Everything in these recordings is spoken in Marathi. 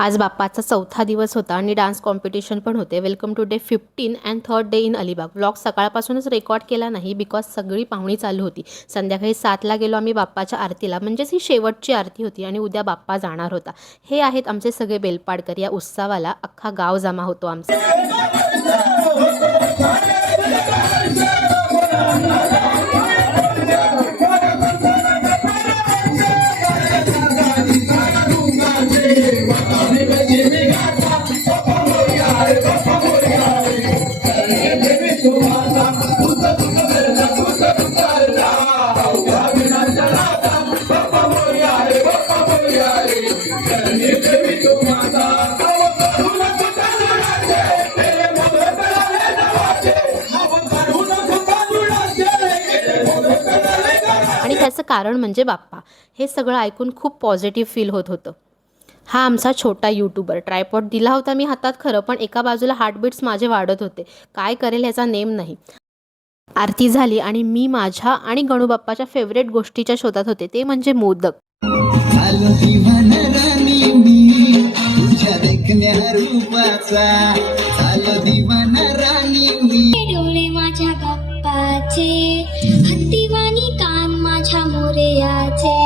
आज बाप्पाचा चौथा दिवस होता आणि डान्स कॉम्पिटिशन पण होते. Welcome to day 15 and third day in Alibag. Vlog सकाळपासूनच रेकॉर्ड केला नाही बिकॉज सगळी पाहुणी चालू होती. संध्याकाळी 7ला गेलो आम्ही बाप्पाच्या आरतीला, म्हणजेच ही शेवटची आरती होती आणि उद्या बाप्पा जाणार होता. हे आहेत आमचे सगळे बेलपाडकर. या उत्सवाला अख्खा गाव जमा होतो आमचा. आणि त्याचं कारण म्हणजे बाप्पा. हे सगळं ऐकून खूप पॉझिटिव्ह फील होत होतं. हा आमचा छोटा यूट्यूबर. ट्रायपॉड दिला होता मी हातात खरं, पण एका बाजूला हार्टबीट्स माझे वाढत होते. काय करेल ह्याचा नेम नाही. आरती झाली आणि मी माझ्या आणि गणूबाप्पाच्या फेवरेट गोष्टीच्या शोधात होते, ते म्हणजे मोदक. डोळे माझ्या गप्पाचे, हत्तीवाणी कान माझ्या मोरयाचे.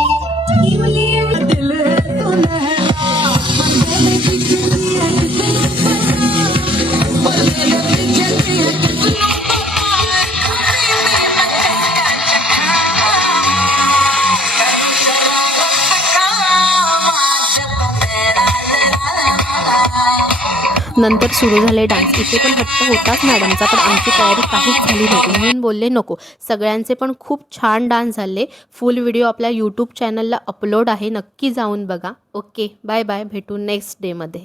नंतर सुरू झाले डान्स. इथे पण हट्ट होताच मॅडमचा, पण आमची तयारी काहीच झाली नव्हती म्हणून बोलले नको. सगळ्यांचे पण खूप छान डान्स झाले. फुल व्हिडिओ आपल्या यूट्यूब चॅनलला अपलोड आहे, नक्की जाऊन बघा. Okay, bye bye. भेटू नेक्स्ट डेमध्ये.